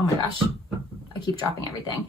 Oh my gosh, I keep dropping everything.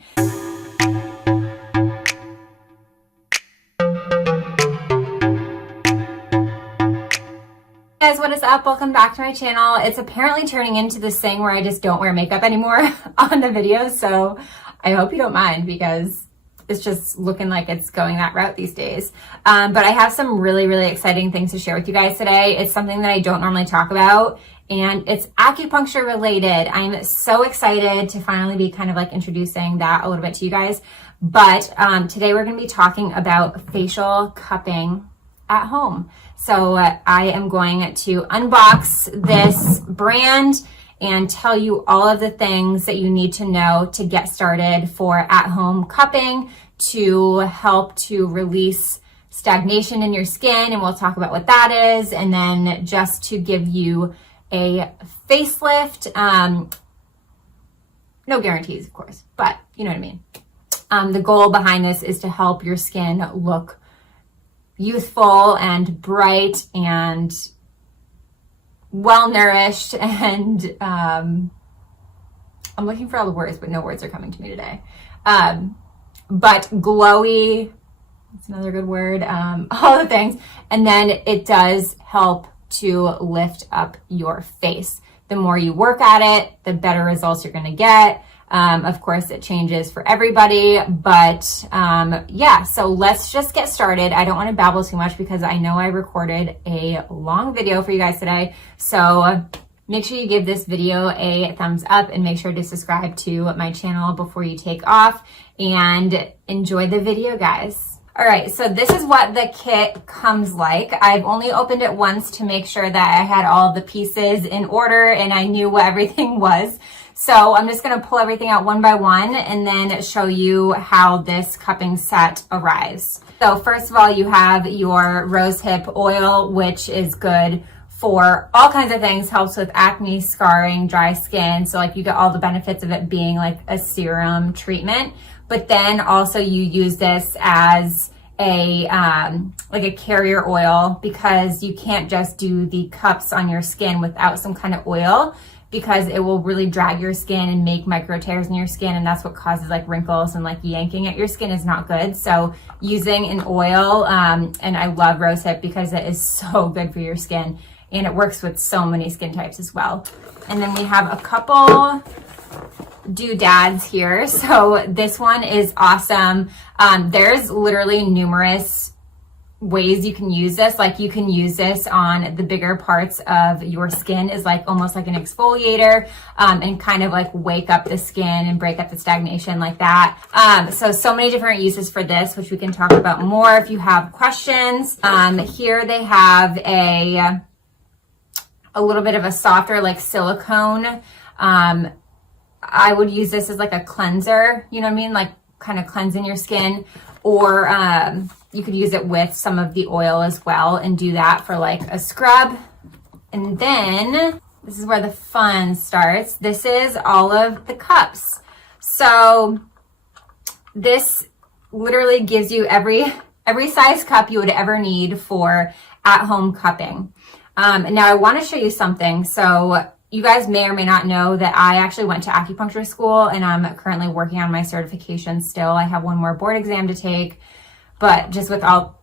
Guys, what is up? Welcome back to my channel. It's apparently turning into this thing where I just don't wear makeup anymore on the videos, so I hope you don't mind because it's just looking like it's going that route these days. But I have some really exciting things to share with you guys today. It's something that I don't normally talk about, and it's acupuncture related. I'm so excited to finally be kind of like introducing that a little bit to you guys. But today we're going to be talking about facial cupping at home. So I am going to unbox this brand and tell you all of the things that you need to know to get started for at-home cupping to help to release stagnation in your skin, and we'll talk about what that is, and then just to give you a facelift. No guarantees, of course, but you know what I mean. The goal behind this is to help your skin look youthful and bright and well-nourished, and I'm looking for all the words, but no words are coming to me today. But glowy, that's another good word, all the things. And then it does help to lift up your face. The more you work at it, the better results you're gonna get. Of course, it changes for everybody, but yeah, so let's just get started. I don't want to babble too much because I know I recorded a long video for you guys today. So make sure you give this video a thumbs up and make sure to subscribe to my channel before you take off, and enjoy the video, guys. All right, so this is what the kit comes like. I've only opened it once to make sure that I had all the pieces in order and I knew what everything was. So I'm just gonna pull everything out one by one and then show you how this cupping set arrives. So first of all, you have your rosehip oil, which is good for all kinds of things, helps with acne, scarring, dry skin. So like you get all the benefits of it being like a serum treatment, but then also you use this as a like a carrier oil, because you can't just do the cups on your skin without some kind of oil, because it will really drag your skin and make micro tears in your skin, and that's what causes like wrinkles, and like yanking at your skin is not good. So using an oil, and I love rosehip because it is so good for your skin, and it works with so many skin types as well. And then we have a couple doodads here. So this one is awesome. There's literally numerous ways you can use this. Like you can use this on the bigger parts of your skin, is like almost like an exfoliator, and kind of like wake up the skin and break up the stagnation like that. So many different uses for this, which we can talk about more if you have questions. Here they have a little bit of a softer like silicone. I would use this as like a cleanser, you know what I mean? Like kind of cleansing your skin, or you could use it with some of the oil as well and do that for like a scrub. And then this is where the fun starts. This is all of the cups. So this literally gives you every size cup you would ever need for at-home cupping. Now I want to show you something. So you guys may or may not know that I actually went to acupuncture school, and I'm currently working on my certification still. I have one more board exam to take, but just with all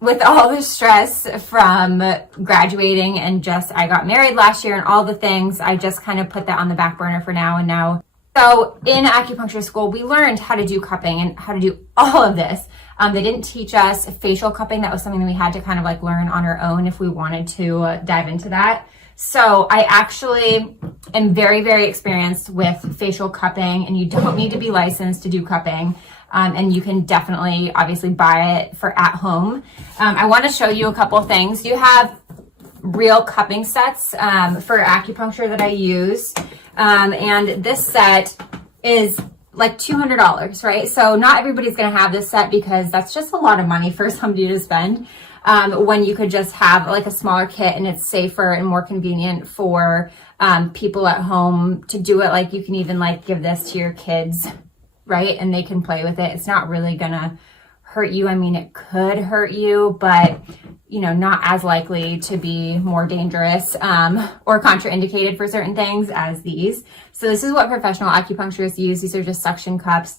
the stress from graduating and just I got married last year and all the things, I just kind of put that on the back burner for now. And now, so in acupuncture school, we learned how to do cupping and how to do all of this. They didn't teach us facial cupping. That was something that we had to kind of like learn on our own if we wanted to dive into that. So I actually am very experienced with facial cupping, and you don't need to be licensed to do cupping. And you can definitely obviously buy it for at home. I want to show you a couple things. You have real cupping sets for acupuncture that I use. And this set is like $200, right? So not everybody's going to have this set because that's just a lot of money for somebody to spend. When you could just have like a smaller kit and it's safer and more convenient for people at home to do it. Like you can even like give this to your kids, right? And they can play with it. It's not really gonna hurt you. I mean, it could hurt you, but you know, not as likely to be more dangerous or contraindicated for certain things as these. So this is what professional acupuncturists use. These are just suction cups.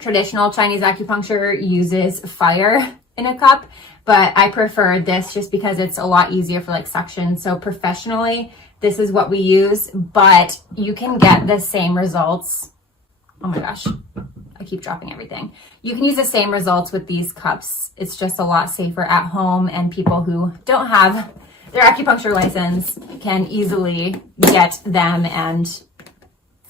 Traditional Chinese acupuncture uses fire in a cup, but I prefer this just because it's a lot easier for like suction. So professionally, this is what we use, but you can get the same results. Oh my gosh, I keep dropping everything. You can use the same results with these cups. It's just a lot safer at home, and people who don't have their acupuncture license can easily get them and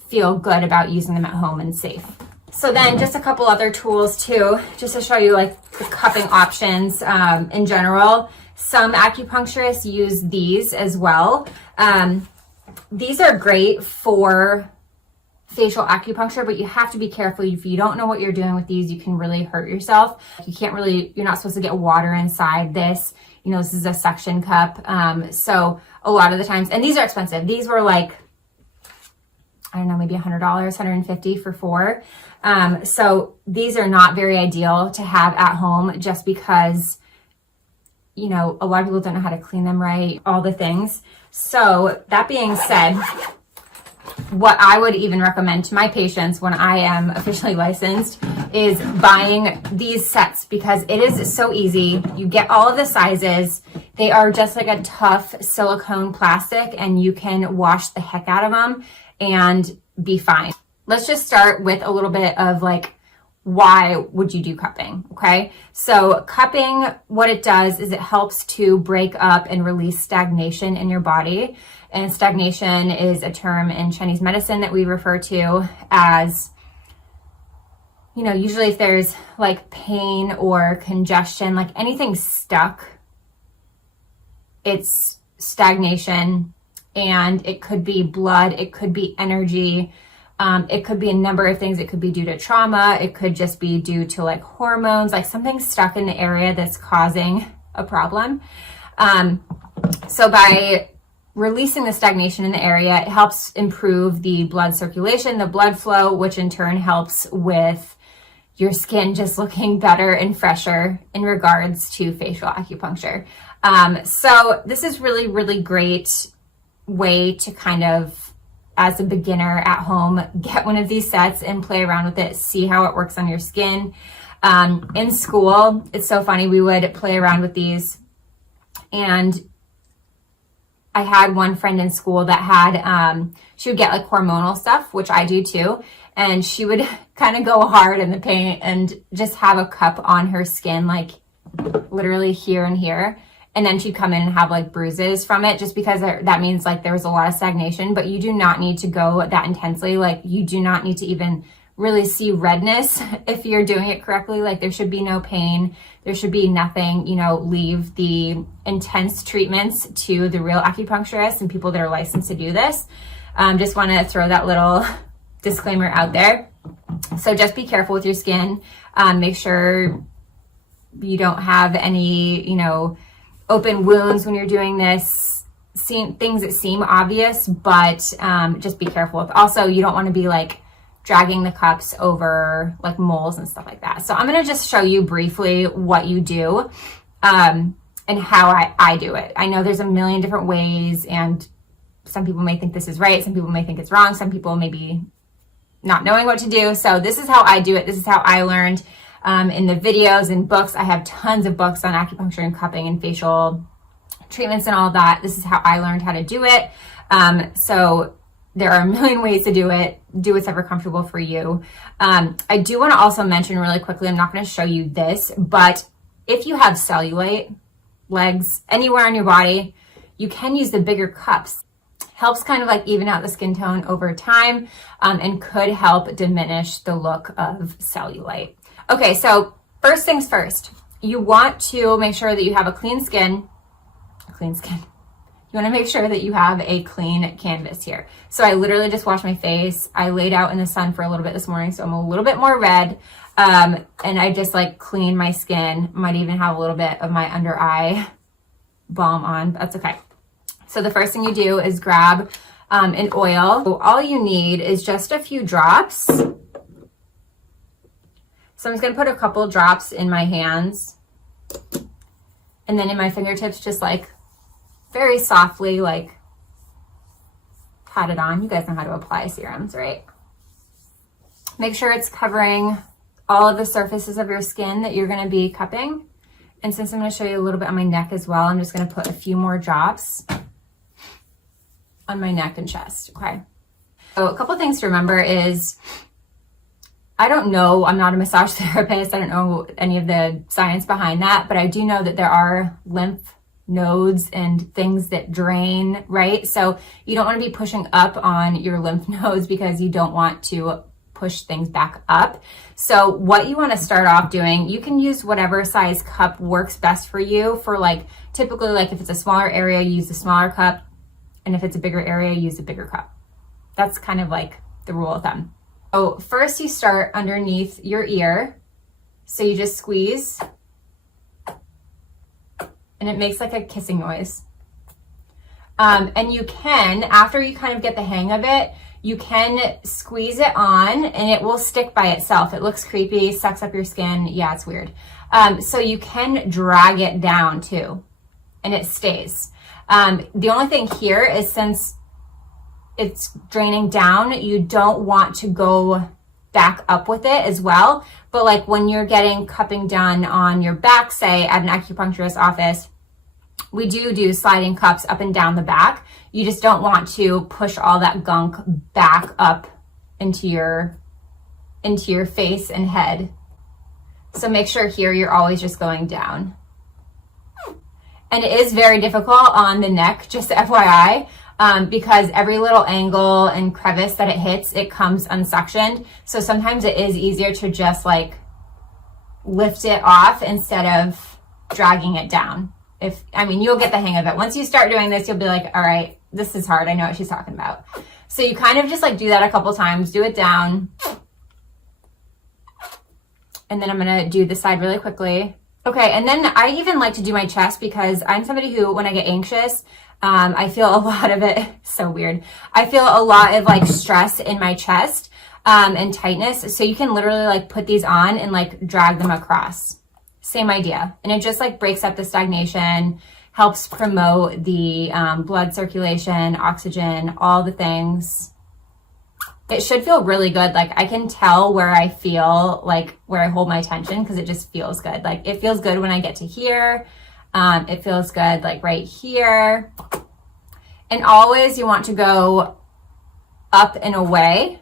feel good about using them at home and safe. So then just a couple other tools too, just to show you like the cupping options in general. Some acupuncturists use these as well. These are great for facial acupuncture, but you have to be careful. If you don't know what you're doing with these, you can really hurt yourself. You're not supposed to get water inside this. You know, this is a suction cup. So a lot of the times, and these are expensive. These were like, I don't know, maybe $100, $150 for 4. So these are not very ideal to have at home just because, you know, a lot of people don't know how to clean them right, all the things. So that being said, what I would even recommend to my patients when I am officially licensed is buying these sets, because it is so easy. You get all of the sizes. They are just like a tough silicone plastic, and you can wash the heck out of them and be fine. Let's just start with a little bit of like, why would you do cupping? Okay. So cupping, what it does is it helps to break up and release stagnation in your body. And stagnation is a term in Chinese medicine that we refer to as, you know, usually if there's like pain or congestion, like anything stuck, it's stagnation. And it could be blood, it could be energy, it could be a number of things. It could be due to trauma, it could just be due to like hormones, like something stuck in the area that's causing a problem. So by releasing the stagnation in the area, it helps improve the blood circulation, the blood flow, which in turn helps with your skin just looking better and fresher in regards to facial acupuncture. So this is really, really great way to kind of, as a beginner at home, get one of these sets and play around with it, see how it works on your skin. In school, it's so funny, we would play around with these, and I had one friend in school that had, she would get like hormonal stuff, which I do too, and she would kind of go hard in the paint and just have a cup on her skin, like literally here and here. And then she'd come in and have like bruises from it, just because that means like there was a lot of stagnation. But you do not need to go that intensely. Like you do not need to even really see redness if you're doing it correctly. Like there should be no pain. There should be nothing, you know, leave the intense treatments to the real acupuncturists and people that are licensed to do this. Just want to throw that little disclaimer out there. So just be careful with your skin. Make sure you don't have any, you know, open wounds when you're doing this, things that seem obvious, but just be careful. Also, you don't want to be like dragging the cups over like moles and stuff like that. So I'm going to just show you briefly what you do and how I do it. I know there's a million different ways, and some people may think this is right, some people may think it's wrong, some people may be not knowing what to do. So this is how I do it. This is how I learned. In the videos and books, I have tons of books on acupuncture and cupping and facial treatments and all that. This is how I learned how to do it. So there are a million ways to do it. Do what's ever comfortable for you. I do want to also mention really quickly, I'm not going to show you this, but if you have cellulite, legs, anywhere on your body, you can use the bigger cups. Helps kind of like even out the skin tone over time, and could help diminish the look of cellulite. Okay, so first things first, you want to make sure that you have a clean skin. You want to make sure that you have a clean canvas here. So I literally just washed my face. I laid out in the sun for a little bit this morning, so I'm a little bit more red. And I just like cleaned my skin. Might even have a little bit of my under eye balm on, but that's okay. So the first thing you do is grab an oil. So all you need is just a few drops. So I'm just gonna put a couple drops in my hands and then in my fingertips, just like very softly, like pat it on. You guys know how to apply serums, right? Make sure it's covering all of the surfaces of your skin that you're gonna be cupping. And since I'm gonna show you a little bit on my neck as well, I'm just gonna put a few more drops on my neck and chest, okay? So a couple things to remember is, I don't know, I'm not a massage therapist, I don't know any of the science behind that, but I do know that there are lymph nodes and things that drain, right? So you don't want to be pushing up on your lymph nodes because you don't want to push things back up. So what you want to start off doing, you can use whatever size cup works best for you. For like, typically like if it's a smaller area, you use a smaller cup. And if it's a bigger area, use a bigger cup. That's kind of like the rule of thumb. So first you start underneath your ear. So you just squeeze and it makes like a kissing noise. And you can, after you kind of get the hang of it, you can squeeze it on and it will stick by itself. It looks creepy, sucks up your skin. Yeah, it's weird. So you can drag it down too and it stays. The only thing here is, since it's draining down, you don't want to go back up with it as well. But like when you're getting cupping done on your back, say at an acupuncturist office, we do sliding cups up and down the back. You just don't want to push all that gunk back up into your face and head. So make sure here you're always just going down. And it is very difficult on the neck, just FYI, because every little angle and crevice that it hits, it comes unsuctioned. So sometimes it is easier to just like lift it off instead of dragging it down. You'll get the hang of it. Once you start doing this, you'll be like, all right, this is hard. I know what she's talking about. So you kind of just like do that a couple times, do it down. And then I'm gonna do this side really quickly. Okay, and then I even like to do my chest because I'm somebody who, when I get anxious, I feel a lot of it, so weird. I feel a lot of like stress in my chest and tightness. So you can literally like put these on and like drag them across. Same idea. And it just like breaks up the stagnation, helps promote the blood circulation, oxygen, all the things. It should feel really good. Like I can tell where I feel, like where I hold my tension, because it just feels good. Like it feels good when I get to here. It feels good like right here. And always you want to go up and away.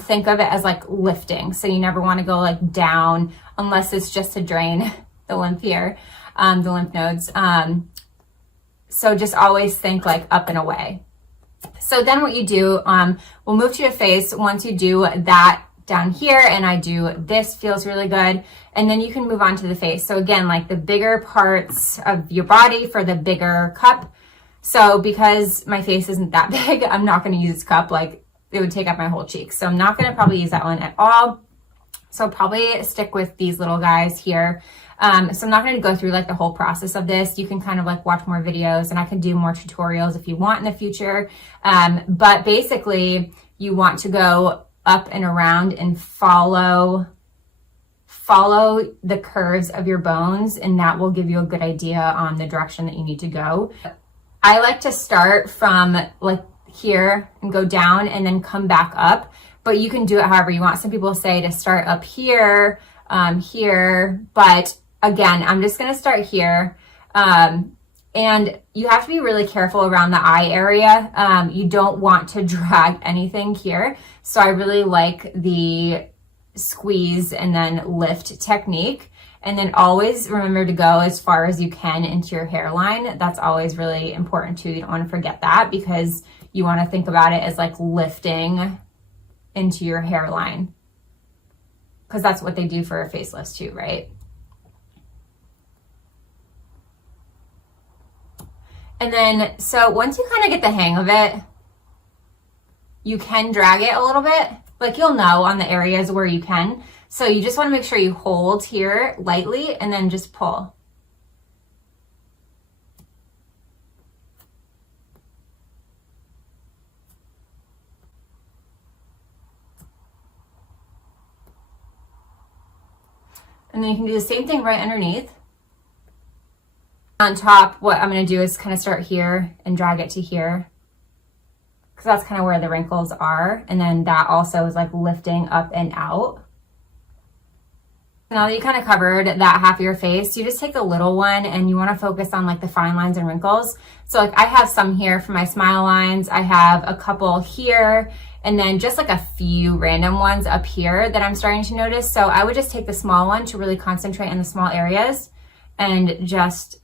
Think of it as like lifting. So you never want to go like down unless it's just to drain the lymph here, the lymph nodes. So just always think like up and away. So then what you do, we'll move to your face. Once you do that down here and I do this, feels really good. And then you can move on to the face. So again, like the bigger parts of your body for the bigger cup. So because my face isn't that big, I'm not going to use this cup. Like it would take up my whole cheek. So I'm not going to probably use that one at all. So I'll probably stick with these little guys here. So I'm not going to go through like the whole process of this. You can kind of like watch more videos and I can do more tutorials if you want in the future. But basically you want to go up and around and follow the curves of your bones, and that will give you a good idea on the direction that you need to go. I like to start from like here and go down and then come back up, but you can do it however you want. Some people say to start up here, but again, I'm just going to start here. And you have to be really careful around the eye area. You don't want to drag anything here. So I really like the squeeze and then lift technique. And then always remember to go as far as you can into your hairline. That's always really important too. You don't want to forget that, because you want to think about it as like lifting into your hairline, because that's what they do for facelifts too, right? And then, so once you kind of get the hang of it, you can drag it a little bit. Like you'll know on the areas where you can. So you just want to make sure you hold here lightly and then just pull. And then you can do the same thing right underneath. On top, what I'm going to do is kind of start here and drag it to here, because that's kind of where the wrinkles are. And then that also is like lifting up and out. Now that you kind of covered that half of your face, you just take the little one and you want to focus on like the fine lines and wrinkles. So like I have some here for my smile lines. I have a couple here, and then just like a few random ones up here that I'm starting to notice. So I would just take the small one to really concentrate on the small areas and just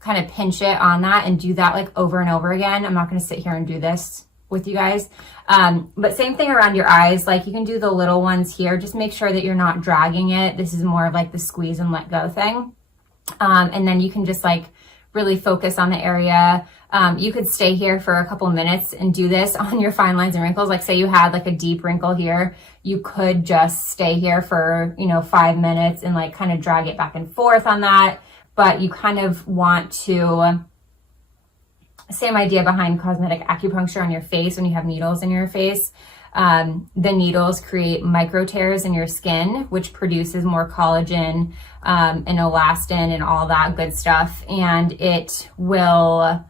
kind of pinch it on that and do that like over and over again. I'm not going to sit here and do this with you guys. But same thing around your eyes. Like you can do the little ones here. Just make sure that you're not dragging it. This is more of like the squeeze and let go thing. And then you can just like really focus on the area. You could stay here for a couple minutes and do this on your fine lines and wrinkles. Like say you had like a deep wrinkle here, you could just stay here for, 5 minutes and like kind of drag it back and forth on that. But you kind of want to, same idea behind cosmetic acupuncture on your face when you have needles in your face. The needles create micro tears in your skin, which produces more collagen and elastin and all that good stuff. And it will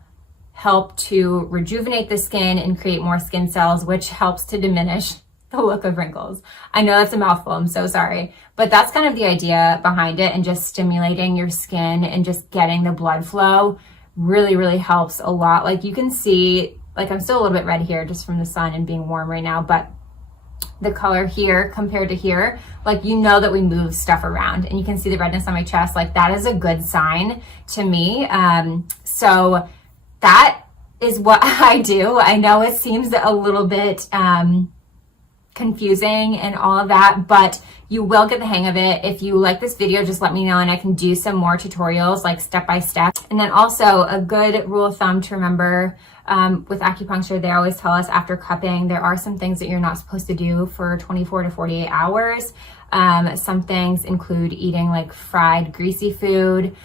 help to rejuvenate the skin and create more skin cells, which helps to diminish the look of wrinkles. I know that's a mouthful, I'm so sorry. But that's kind of the idea behind it, and just stimulating your skin and just getting the blood flow really, really helps a lot. Like you can see, like I'm still a little bit red here just from the sun and being warm right now, but the color here compared to here, like that we move stuff around, and you can see the redness on my chest. Like that is a good sign to me. So that is what I do. I know it seems a little bit confusing and all of that, but you will get the hang of it. If you like this video, just let me know and I can do some more tutorials like step by step. And then also a good rule of thumb to remember with acupuncture, they always tell us after cupping, there are some things that you're not supposed to do for 24 to 48 hours. Some things include eating like fried, greasy food,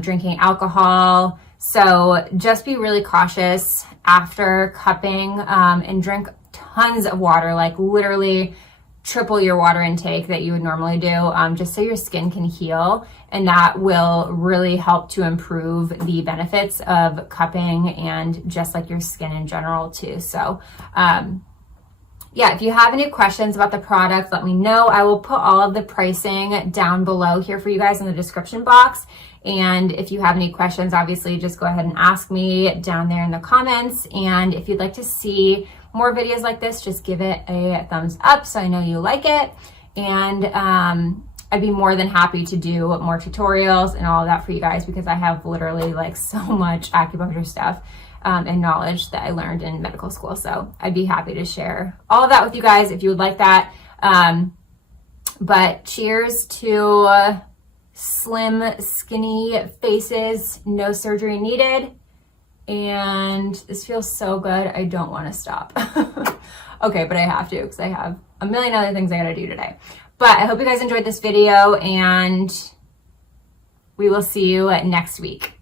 drinking alcohol. So just be really cautious after cupping and drink tons of water, like literally triple your water intake that you would normally do, just so your skin can heal. And that will really help to improve the benefits of cupping and just like your skin in general too. So yeah, if you have any questions about the product, let me know. I will put all of the pricing down below here for you guys in the description box. And if you have any questions, obviously just go ahead and ask me down there in the comments. And if you'd like to see more videos like this, just give it a thumbs up so I know you like it. And I'd be more than happy to do more tutorials and all of that for you guys, because I have literally like so much acupuncture stuff and knowledge that I learned in medical school. So I'd be happy to share all of that with you guys if you would like that. But cheers to slim, skinny faces, no surgery needed. And this feels so good, I don't want to stop. Okay, but I have to, because I have a million other things I gotta do today. But I hope you guys enjoyed this video, and we will see you next week.